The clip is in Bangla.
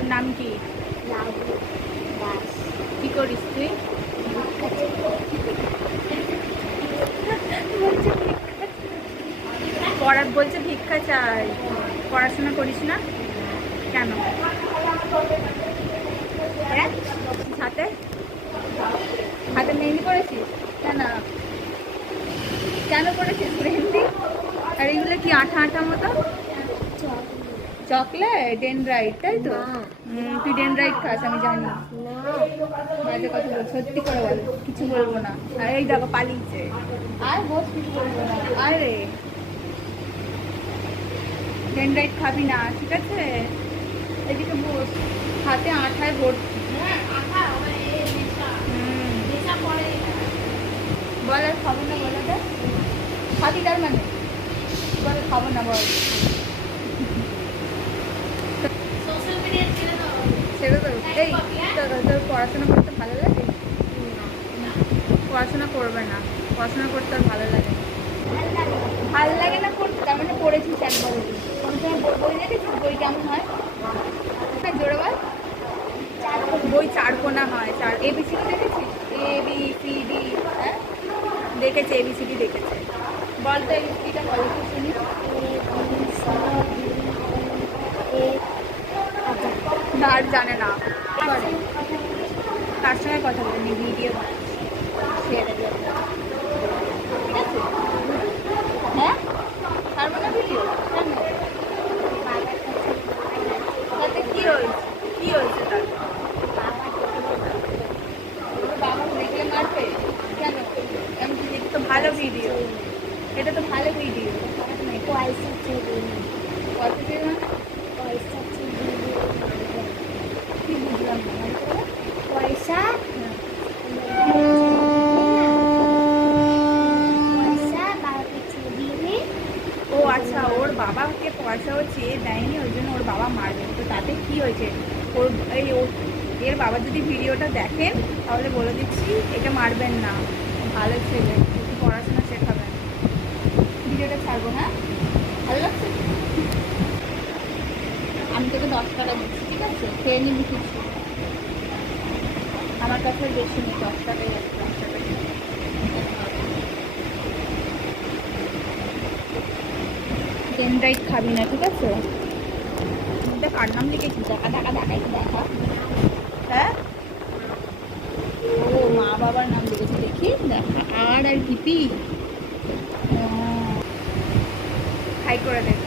তোর নাম কি? লাবু দাস। কি করিস তুই? বলছে ভিক্ষা চাই। পড়াশোনা করিস না কেন? হাতে হাতে মেহেন্দি করেছিস কেন? কেন করেছিস মেহেন্দি? আর এগুলো কি আঠা আঠা মতো? চকলেট ডেনড্রাইট, তাই তো? তুই ডেনড্রাইট খাস আমি জানি। বাজে কথা বল, সত্যি করে বল। কিছু বলবো না। আর এই দেখো পালিয়েছে। আর বস, কিছু বলবো না। আরে ডেনড্রাইট খাবি না, ঠিক আছে? এদিকে বস। হাতে আঠায় ভর্তি। বল আর খাবো না, বলে দে। খাবি তার মানে? বল খাবো না, বল। ছেড়ে দেবো। এই তোর পড়াশোনা করতে ভালো লাগে? পড়াশোনা করবে না, পড়াশোনা করতে আর ভালো লাগে না। ভালো লাগে না করতে, তার মানে পড়েছিস একবার? কোনো সময় বই দেখেছিস? বই কেমন হয়? হ্যাঁ জোরে বল। বই চারকোনা হয়। এবিসিডি দেখেছিস? ABCD। হ্যাঁ দেখেছে, ABCD দেখেছে। বল তো ABCDটা বল একটু শুনি। আর জানে না। তার সঙ্গে কথা বলিনি, ভিডিও ছেড়ে দিও, ঠিক আছে? হ্যাঁ ছাড়বো না ভিডিও কেন? তাতে কি হয়েছে? কি হয়েছে তার? বাবা দেখলে মারবে কেন? আমি তো দেখি তো ভালো ভিডিও, এটা তো ভালো ভিডিও। পয়সা চেয়ে কত দিন পয়সা কি বুঝলাম না, পয়সা ও আচ্ছা, ওর বাবাকে পয়সাও চেয়ে দেয়নি, ওই জন্য ওর বাবা মারবে। তো তাতে কি হয়েছে? ওর এর বাবা যদি ভিডিওটা দেখেন তাহলে বলে দিচ্ছি এটা মারবেন না, ভালো ছেলে, একটু পড়াশোনা শেখাবেন। ভিডিওটা ছাড়বো, হ্যাঁ? ভালো লাগছে? আমি তোকে 10 টাকা দিচ্ছি, ঠিক আছে? খেয়ে নিবি কিছু। আমার কাছে বেশি নেই, 10 টাকাই আছে, 10 টাকা। ডেনড্রাইট খাবি না, ঠিক আছে? এটা কার নাম লিখেছিস? দেখা দেখা দেখা একটু দেখা। হ্যাঁ ও মা বাবার নাম লিখেছি, দেখি দেখা। আর আর কিপি হাই করে দেখ।